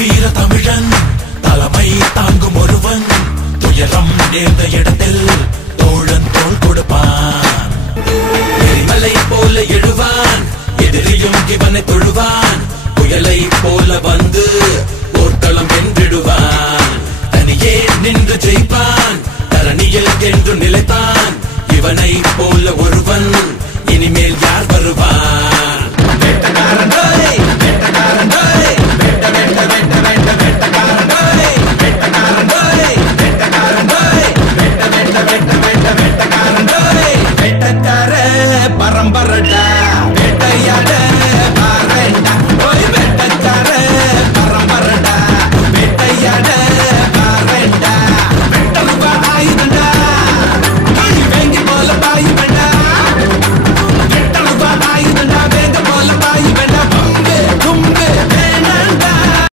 வீர தமிழன் தலைமை தாங்கும் ஒருவன் துயரம் நேர்ந்த இடத்தில் தோழன் தோள் கொடுப்பான். எரிமலை போல எழுவான், எதிரியும் இவனை தொழுவான். புயலை போல வந்து போர்க்களம் வென்றிடுவான். தனியே நின்று ஜெயிப்பான், தரணியில் என்று நிலைத்தான். இவனை போல ஒரு